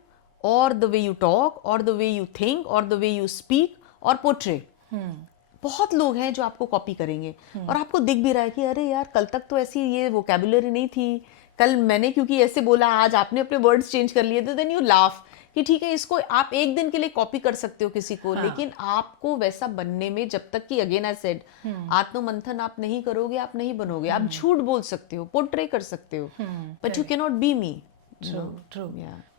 or the way you talk, or the way you think, or the way you speak, or portray. बहुत लोग हैं जो आपको कॉपी करेंगे, और आपको दिख भी रहा है कि अरे यार कल तक तो ऐसी ये वोकेबुलरी नहीं थी, कल मैंने क्योंकि ऐसे बोला, आज आपने अपने वर्ड्स चेंज कर लिए, तो देन यू लाफ कि ठीक है, इसको आप एक दिन के लिए कॉपी कर सकते हो किसी को, लेकिन आपको वैसा बनने में, जब तक कि अगेन आई सेड, आत्ममंथन आप नहीं करोगे, आप नहीं बनोगे. आप झूठ बोल सकते हो, पोर्ट्रे कर सकते हो, but you can not be me. True.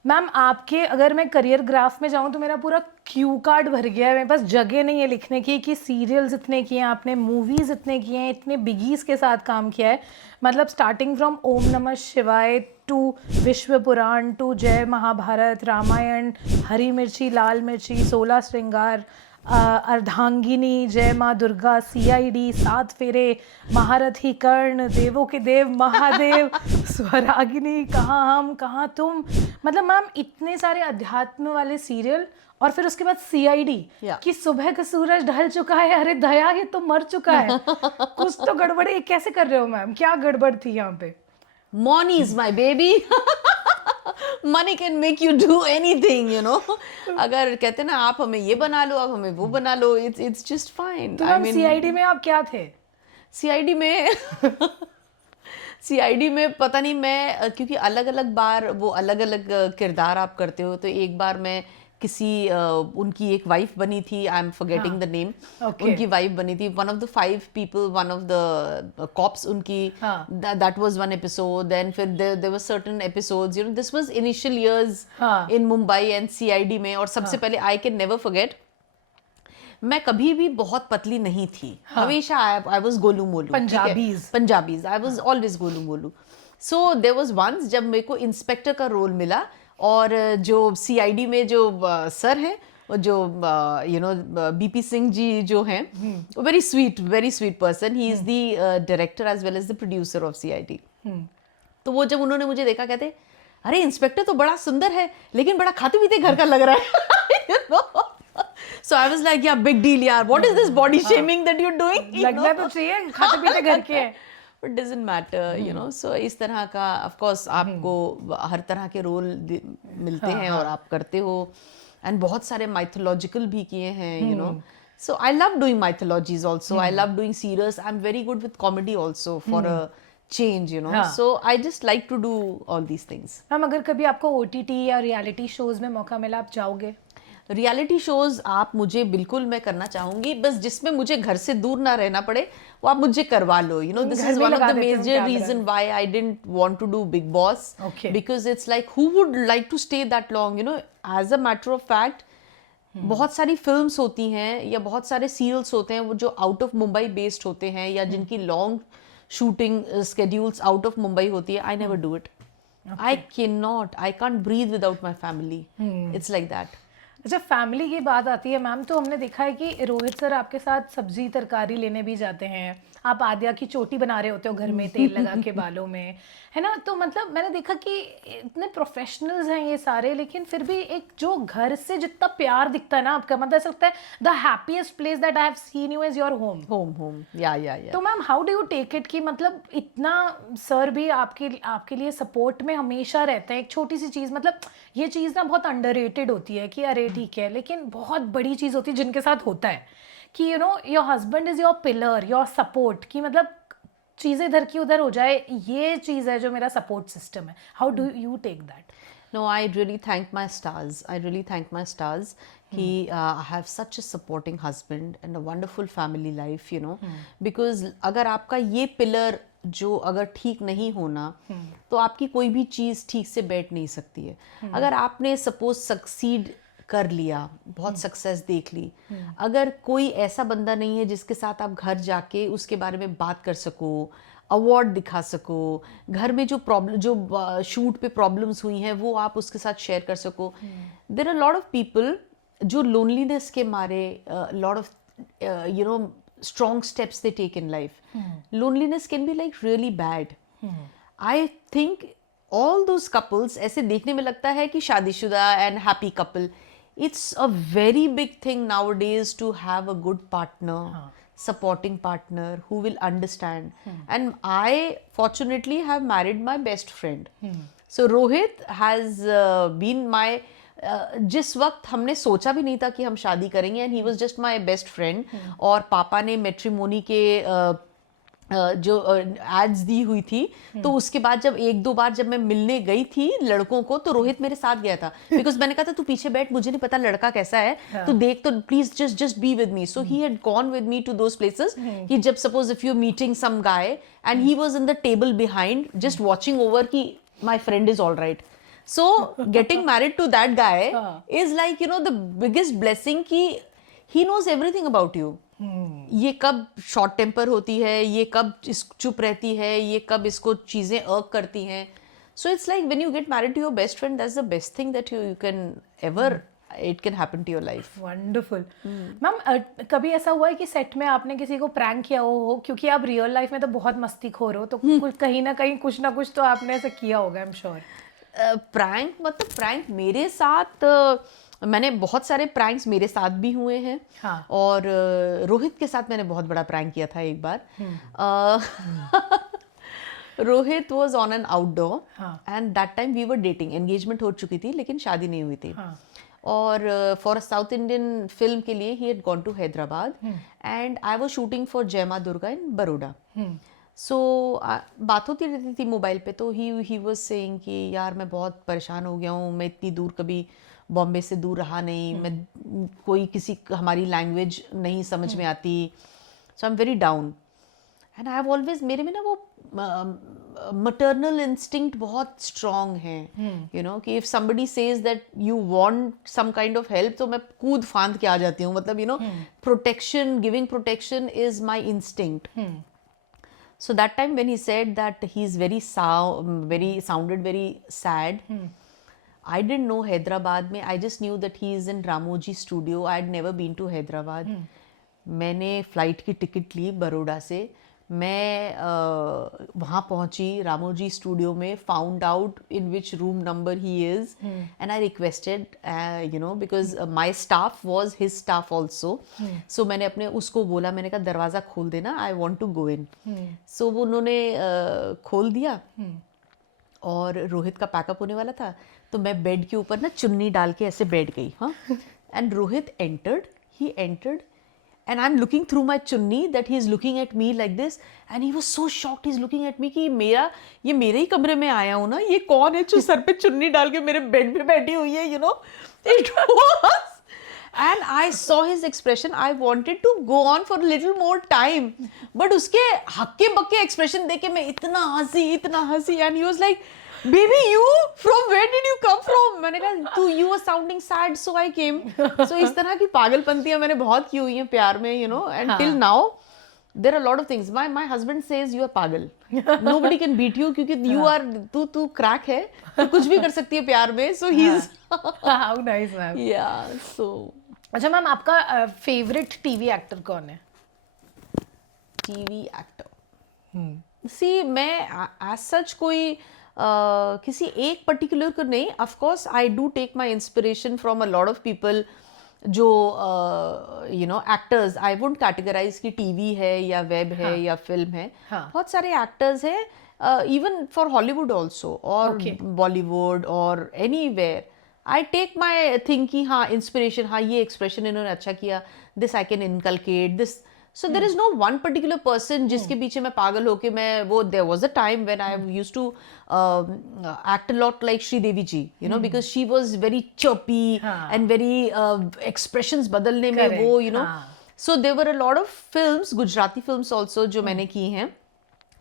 Ma'am आपके, अगर मैं करियर ग्राफ में जाऊं तो मेरा पूरा क्यू कार्ड भर गया है, मेरे पास जगह नहीं है लिखने की कि सीरियल्स इतने किए हैं आपने, मूवीज इतने किए हैं, इतने बिगीज के साथ काम किया है, मतलब स्टार्टिंग फ्रॉम ओम नमः शिवाय टू विश्व पुराण टू जय महाभारत, रामायण, हरी मिर्ची, लाल मिर्ची, 16 श्रृंगार, अर्धांगिनी, जय माँ दुर्गा, CID, 7 फेरे, महारथी कर्ण, देवों के देव महादेव, स्वरागिनी, कहाँ हम कहाँ तुम, मतलब मैम इतने सारे अध्यात्म वाले सीरियल, और फिर उसके बाद CID कि सुबह का सूरज ढल चुका है, अरे दया ये तो मर चुका है. कुछ तो गड़बड़ है, ये कैसे कर रहे हो मैम, क्या गड़बड़ थी यहाँ पे? Money is my baby. Money can make you do anything, you know. अगर कहते ना आप हमें ये बना लो, आप हमें वो बना लो, it's just fine. तो मैम CID में आप क्या थे? CID में पता नहीं, मैं क्योंकि अलग अलग बार वो अलग अलग किरदार आप करते हो, तो एक बार मैं किसी उनकी एक वाइफ बनी थी, I am forgetting the name, उनकी वाइफ बनी थी, one of the 5 people, one of the cops उनकी, that was one episode. Then फिर there were certain episodes, you know, this was initial years in Mumbai and CID में. और सबसे पहले आई कैन नेवर फॉरगेट, मैं कभी भी बहुत पतली नहीं थी, हमेशा आई वाज गोलू मोलू, पंजाबीज, आई वाज ऑलवेज गोलू मोलू. सो देयर वाज वंस जब मेरे को इंस्पेक्टर का रोल मिला, और जो CID में जो सर हैं, जो BP सिंह जी जो हैं, very sweet person, he is the director as well as the producer of CID. तो वो जब उन्होंने मुझे देखा, कहते अरे इंस्पेक्टर तो बड़ा सुंदर है, लेकिन बड़ा खाते पीते घर का लग रहा है. So I was like, yeah, big deal यार, what is this body shaming that you're doing? लगना तो चाहिए, खाते पीते घर के हैं. It doesn't matter, you know. So इस तरह का, of course, आपको हर तरह के रोल मिलते हैं और आप करते हो, and बहुत सारे mythological भी किए हैं, you know. So I love doing mythologies also. I love doing serials. I'm very good with comedy also for a change, you know. So I just like to do all these things. Ma'am अगर कभी आपको OTT या रियलिटी शोज में मौका मिला, आप जाओगे? रियलिटी शोज आप मुझे बिल्कुल मैं करना चाहूंगी, बस जिसमें मुझे घर से दूर ना रहना पड़े वो आप मुझे करवा लो. दिस घर इज में वन ऑफ लगा द देते हो major camera. Reason why I didn't want to do Bigg Boss, Okay. Because it's like who would like to stay that long. As a matter of fact बहुत सारी फिल्म्स होती हैं या बहुत सारे सीरियल्स होते हैं वो जो आउट ऑफ मुंबई बेस्ड होते हैं या जिनकी long shooting schedules out of Mumbai होती है. I never do it. I can't breathe without my family. It's like that. जब फैमिली की बात आती है मैम, तो हमने देखा है कि रोहित सर आपके साथ सब्जी तरकारी लेने भी जाते हैं, आप आद्या की चोटी बना रहे होते हो घर में तेल लगा के बालों में, है ना. तो मतलब मैंने देखा कि इतने प्रोफेशनल्स हैं ये सारे, लेकिन फिर भी एक जो घर से जितना प्यार दिखता है ना आपका, मतलब ऐसा लगता है the happiest place that I have seen you is your home. Home या तो ma'am how do you take it कि मतलब इतना सर भी आपके लिए सपोर्ट में हमेशा रहते हैं. एक छोटी सी चीज़, मतलब ये चीज़ ना बहुत अंडररेटेड होती है कि अरे ठीक है, लेकिन बहुत बड़ी चीज़ होती है जिनके साथ होता है कि your husband is your pillar, your support, कि मतलब चीज़ें इधर की उधर हो जाए, ये चीज़ है जो मेरा सपोर्ट सिस्टम है. How do you take that? No, I really thank my stars. कि I have such a supporting husband and a wonderful family life, because अगर आपका ये पिलर जो अगर ठीक नहीं होना तो आपकी कोई भी चीज़ ठीक से बैठ नहीं सकती है. अगर आपने सपोज सक्सीड कर लिया, बहुत सक्सेस देख ली, अगर कोई ऐसा बंदा नहीं है जिसके साथ आप घर जाके उसके बारे में बात कर सको, अवार्ड दिखा सको, घर में जो शूट पे प्रॉब्लम्स हुई हैं वो आप उसके साथ शेयर कर सको. There are lot of people जो लोनलीनेस के मारे lot of strong steps they take in life. Loneliness can be like really bad. I think all those couples, ऐसे देखने में लगता है कि शादीशुदा and happy couple, it's a very big thing nowadays to have a good partner, supporting partner who will understand. And I fortunately have married my best friend. So Rohit has been my जिस वक्त हमने सोचा भी नहीं था कि हम शादी करेंगे, and he was just my best friend. और पापा ने मैट्रिमोनी के जो एड्स दी हुई थी, तो उसके बाद जब एक दो बार जब मैं मिलने गई थी लड़कों को, तो रोहित मेरे साथ गया था, बिकॉज मैंने कहा था तू पीछे बैठ, मुझे नहीं पता लड़का कैसा है, तू देख, तो please just be with me. So he had gone with me to those places कि जब suppose if you meeting some guy and he was in the table behind just watching over कि my friend is all right. So getting married to that guy is like the biggest blessing कि he knows everything about you. ये कब short temper होती है, ये कब चुप रहती है, ये कब इसको चीजें अर्क करती हैं. So it's like when you get married to your best friend, that's the best thing that you can ever it can happen to your life. Wonderful. Ma'am कभी ऐसा हुआ है कि सेट में आपने किसी को प्रैंक किया हो, क्योंकि आप रियल लाइफ में तो बहुत मस्तीखोर हो, तो कहीं ना कहीं कुछ ना कुछ तो आपने ऐसा किया होगा, आई एम श्योर. प्रैंक मेरे साथ मैंने बहुत सारे प्रैंक्स मेरे साथ भी हुए हैं. और रोहित के साथ मैंने बहुत बड़ा प्रैंक किया था एक बार. Rohit was on an outdoor and that time we were dating. Engagement हो चुकी थी लेकिन शादी नहीं हुई थी. और for a south Indian film के लिए he had gone to Hyderabad and I was shooting for Jai Maa Durga इन बड़ौदा. सो बात होती रहती थी मोबाइल पे, तो ही वाज सेइंग कि यार मैं बहुत परेशान हो गया हूँ, मैं इतनी दूर कभी बॉम्बे से दूर रहा नहीं, मैं कोई किसी हमारी लैंग्वेज नहीं समझ में आती, so I am very down. And I have always, मेरे में ना वो मटर्नल इंस्टिंक्ट बहुत स्ट्रॉन्ग है, कि if somebody says that you want some kind of help, तो मैं कूद फांद के आ जाती हूँ. मतलब protection, giving protection is my instinct. So that time when he said that he's sounded very sad, I didn't know Hyderabad में. I just knew that he is in Ramoji studio. I had never been to Hyderabad. मैंने फ्लाइट की टिकट ली बड़ौदा से, मैं वहाँ पहुँची रामोजी स्टूडियो में, found out in which room number he is, and I requested because my staff was his staff also. So मैंने अपने उसको बोला, मैंने कहा दरवाज़ा खोल देना, आई वॉन्ट टू गो इन. सो वो उन्होंने खोल दिया और रोहित का पैकअप होने वाला था, तो मैं बेड के ऊपर ना चुन्नी डाल के ऐसे बैठ गई. हाँ, and Rohit entered and I'm looking through my chunni that he is looking at me like this, and he was so shocked. He's looking at me कि ये मेरे ही कमरे में आया हूँ ना, ये कौन है जो सर पे चुन्नी डाल के मेरे बेड पे बैठी हुई है, It was and I saw his expression. I wanted to go on for a little more time, but उसके हक्के बक्के expression देखे मैं इतना हंसी, and he was like, baby, you from where did you come from? मैंने कहा तू you were sounding sad, so I came. So इस तरह की पागलपंतियां मैंने बहुत की हुई हैं प्यार में, you know, and till now there are a lot of things. My husband says you are पागल. Nobody can beat you क्योंकि you are तू crack है, तू कुछ भी कर सकती है प्यार में. So he's How nice, ma'am. yeah. So अच्छा मैम, आपका फेवरेट टीवी एक्टर कौन है? TV actor. See, मैं as such कोई किसी एक पर्टिकुलर को नहीं. Of course, I do take my inspiration from a lot of people. जो you know actors, I won't categorize कि TV है या वेब है या फिल्म है. बहुत सारे actors हैं, even for Hollywood also और Bollywood और anywhere. I take my thing कि हाँ inspiration, हाँ ये expression इन्होंने अच्छा किया, this I can inculcate this. So there is no one particular person जिसके पीछे मैं पागल होके मैं वो. There was a time when I used to act a lot like Sridevi ji, you know, because she was very chirpy and very expressions बदलने में वो, you know. So there were a lot of films, Gujarati films also जो मैंने की हैं.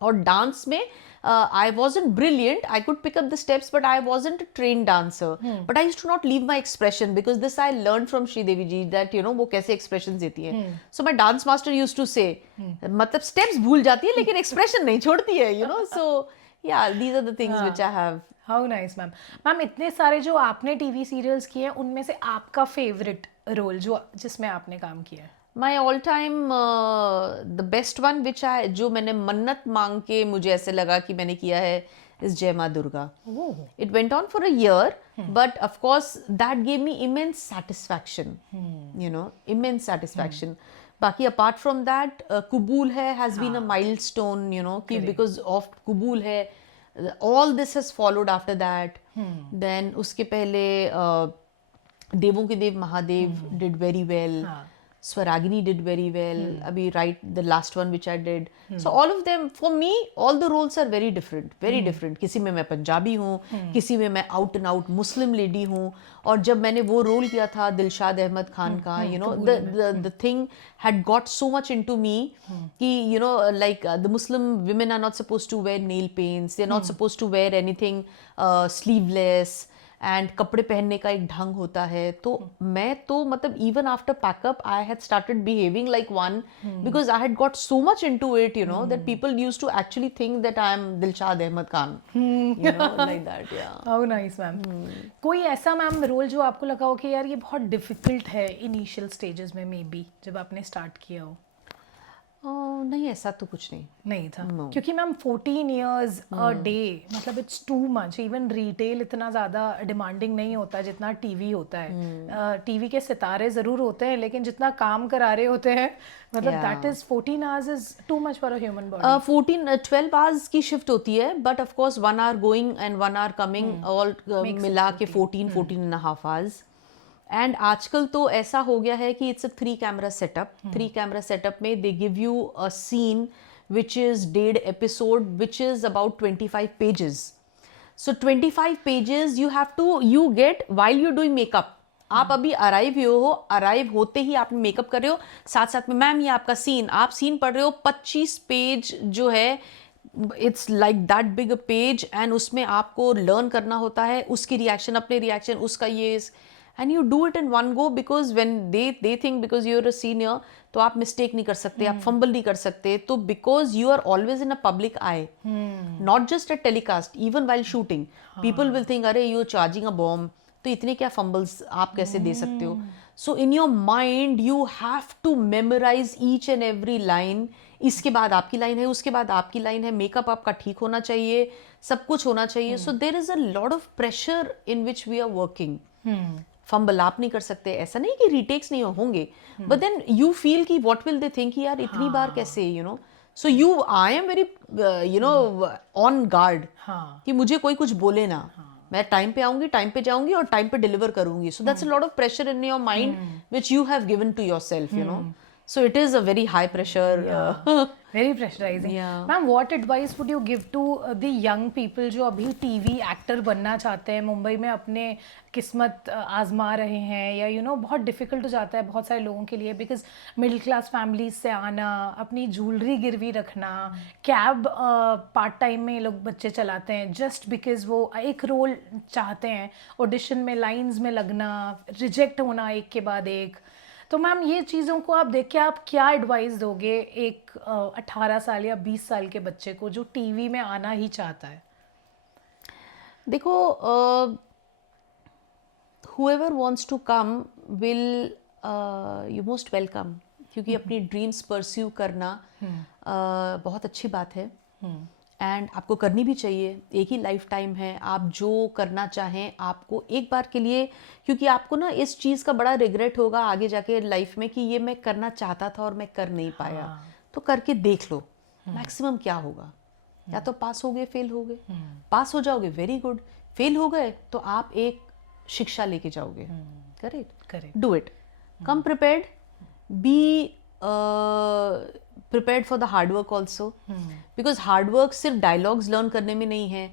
और डांस में I wasn't brilliant. I could pick up the steps, but I wasn't a trained dancer. But I used to not leave my expression because this I learned from Sridevi ji that you know वो कैसे expressions देती है. So my dance master used to say, मतलब steps भूल जाती है लेकिन expression नहीं छोड़ती है, you know. So yeah, these are the things which I have. How nice, ma'am. Ma'am, इतने सारे जो आपने टीवी सीरियल्स किए हैं उनमें से आपका फेवरेट रोल जो जिसमें आपने काम किया है? My all time the best one which I जो मैंने मन्नत मांग के मुझे ऐसे लगा कि मैंने किया है is जय माँ Durga. It went on for a year, but of course that gave me immense satisfaction. You know, immense satisfaction. बाकी apart from that, Kubul hai has been a milestone. You know, कि because of Kubul hai, all this has followed after that. Then उसके पहले देवों के देव Mahadev did very well. Swaragini did very well. Abhi right, the last one which I did. So all of them, for me, all the roles are very different, very different. किसी में मैं पंजाबी हूँ, किसी में मैं out and out Muslim lady हूँ. और जब मैंने वो रोल किया था दिलशाद अहमद खान का, you know, the thing had got so much into me कि you know, like the Muslim women are not supposed to wear nail paints. They're not supposed to wear anything sleeveless. And कपड़े पहनने का एक ढंग होता है. तो मैं तो मतलब even after pack up I had started behaving like one because I had got so much into it, you know, that people used to actually think that I am Dilshad Ahmed Khan, you know, like that. Yeah how nice, ma'am. कोई ऐसा मैम रोल जो आपको लगा हो कि यार ये बहुत डिफिकल्ट है इनिशियल स्टेजेस में, मे बी जब आपने स्टार्ट किया हो? नहीं, ऐसा तो कुछ नहीं था. क्योंकि मैम 14 years अ डे, मतलब it's too much. Even retail इतना ज़्यादा डिमांडिंग नहीं होता जितना टीवी होता है. टीवी के सितारे ज़रूर होते हैं लेकिन जितना काम करा रहे होते हैं, मतलब that is 14 hours is too much for a human body. 12 hours की शिफ्ट होती है, but of course 1 hour going and 1 hour coming, all मिला के 14 and a half hours. And आजकल तो ऐसा हो गया है कि it's a 3 camera setup. 3 camera setup में they give you a scene which is 1.5 episode which is about 25 pages. So 25 pages you have to, you get while you're doing makeup. आप अभी अराइव होते ही आप मेकअप कर रहे हो, साथ साथ में मैम ये आपका सीन, आप सीन पढ़ रहे हो. 25 पेज जो है, it's like that big a page, and उसमें आपको लर्न करना होता है उसकी रिएक्शन, अपने रिएक्शन, उसका ये, and you do it in one go because when they think because you're a senior तो आप मिस्टेक नहीं कर सकते, आप फंबल नहीं कर सकते. तो because you are always in a public eye, not just at telecast, even while shooting, people will think अरे you're charging a bomb, तो इतने क्या फंबल्स आप कैसे दे सकते हो. So in your mind you have to memorize each and every line. इसके बाद आपकी लाइन है, उसके बाद आपकी लाइन है, मेकअप आपका ठीक होना चाहिए, सब कुछ होना चाहिए. So there is a lot of pressure in which we are working. Fumble आप नहीं कर सकते. ऐसा नहीं कि रीटेक्स नहीं होंगे, बट देन यू फील कि व्हाट विल दे थिंक, यार इतनी बार कैसे, you know. So you, I am very you know on guard कि मुझे कोई कुछ बोले ना. मैं टाइम पे आऊंगी, टाइम पे जाऊंगी और टाइम पे डिलीवर करूंगी. So that's a lot of pressure in your mind which you have given to yourself, you know. So it is a very high pressure. Very pressurizing. Yeah. Ma'am, what advice would you give to the young people जो अभी टीवी एक्टर बनना चाहते हैं, मुंबई में अपने किस्मत आजमा रहे हैं, या बहुत डिफिकल्ट हो जाता है बहुत सारे लोगों के लिए, बिकॉज मिडिल क्लास फैमिलीज से आना, अपनी ज्वेलरी गिरवी रखना, कैब पार्ट टाइम में लोग बच्चे चलाते हैं जस्ट बिकॉज वो एक रोल चाहते हैं, ऑडिशन में लाइंस में लगना, रिजेक्ट होना एक के बाद एक। तो मैम ये चीज़ों को आप देख के आप क्या एडवाइस दोगे एक 18 साल या 20 साल के बच्चे को जो टीवी में आना ही चाहता है? देखो, whoever wants to come will you most welcome, क्योंकि अपनी ड्रीम्स परस्यू करना बहुत अच्छी बात है, एंड आपको करनी भी चाहिए। एक ही लाइफ टाइम है, आप जो करना चाहें आपको एक बार के लिए, क्योंकि आपको ना इस चीज़ का बड़ा रिग्रेट होगा आगे जाके लाइफ में कि ये मैं करना चाहता था और मैं कर नहीं पाया। तो करके देख लो, मैक्सिमम क्या होगा, या तो पास हो गए फेल हो गए, पास हो जाओगे वेरी गुड, फेल हो गए तो आप एक शिक्षा लेके जाओगे। Correct, do it, come prepared, be prepared for the hard work also, because hard work सिर्फ डायलॉग्स लर्न करने में नहीं है,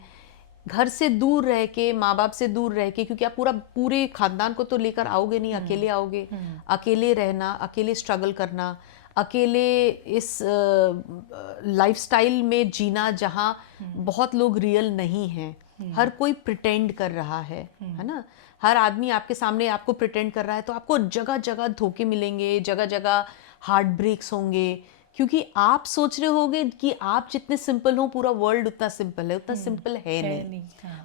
घर से दूर रह के, माँ बाप से दूर रह के, क्योंकि आप पूरे खानदान को तो लेकर आओगे नहीं, अकेले आओगे, अकेले रहना, अकेले स्ट्रगल करना, अकेले इस लाइफस्टाइल में जीना जहाँ बहुत लोग रियल नहीं हैं, हर कोई प्रिटेंड कर रहा है ना, हर आदमी आपके सामने आपको प्रिटेंड कर रहा है, तो आपको जगह जगह धोखे मिलेंगे, जगह जगह हार्ट ब्रेक्स होंगे, क्योंकि आप सोच रहे होगे कि आप जितने सिंपल हो पूरा वर्ल्ड उतना सिंपल है, उतना सिंपल है नहीं।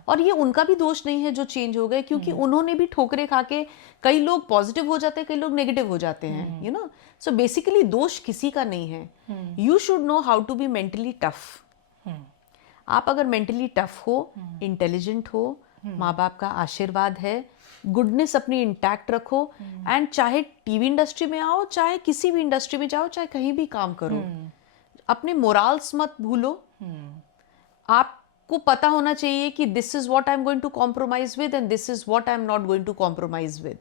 और ये उनका भी दोष नहीं है जो चेंज हो गए, क्योंकि उन्होंने भी ठोकरे खा के, कई लोग पॉजिटिव हो जाते हैं, कई लोग नेगेटिव हो जाते हैं, यू नो। सो बेसिकली दोष किसी का नहीं है। You should know how to be mentally tough. आप अगर मेंटली टफ हो, इंटेलिजेंट हो, माँ बाप का आशीर्वाद है, गुडनेस अपनी इंटैक्ट रखो, एंड चाहे टीवी इंडस्ट्री में आओ, चाहे किसी भी इंडस्ट्री में जाओ, चाहे कहीं भी काम करो, अपने मोरल्स मत भूलो। आपको पता होना चाहिए कि this is what I am going to compromise with and this is what I am not going to compromise with,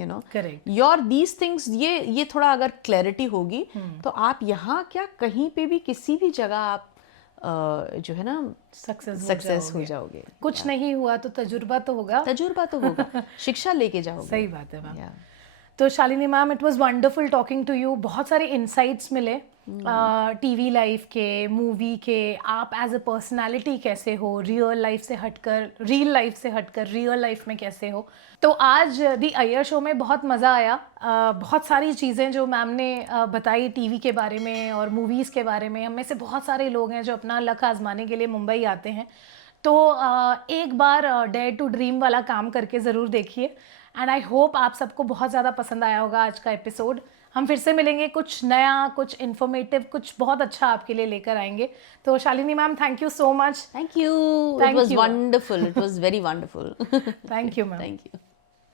you know. Correct. Your these things, ये थोड़ा अगर क्लैरिटी होगी तो आप यहाँ क्या कहीं पे भी किसी भी जगह आप जो है ना सक्सेस हो जाओगे। कुछ नहीं हुआ तो तजुर्बा तो होगा, शिक्षा लेके जाओगे। सही बात है मैम। तो Shalini ma'am, it was wonderful talking to you. बहुत सारे इनसाइट्स मिले टीवी लाइफ के, मूवी के, आप एज अ पर्सनालिटी कैसे हो, रियल लाइफ से हटकर रियल लाइफ में कैसे हो। तो आज दी अय्यर शो में बहुत मज़ा आया। बहुत सारी चीज़ें जो मैम ने बताई टीवी के बारे में और मूवीज़ के बारे में, हम में से बहुत सारे लोग हैं जो अपना लक आजमाने के लिए मुंबई आते हैं। तो एक बार डेयर टू ड्रीम वाला काम करके ज़रूर देखिए, एंड आई होप आप सबको बहुत ज़्यादा पसंद आया होगा आज का एपिसोड। हम फिर से मिलेंगे, कुछ नया, कुछ इन्फॉर्मेटिव, कुछ बहुत अच्छा आपके लिए लेकर आएंगे। तो Shalini ma'am, thank you so much. Thank you, it was wonderful, it was very wonderful. Thank you ma'am. Thank you.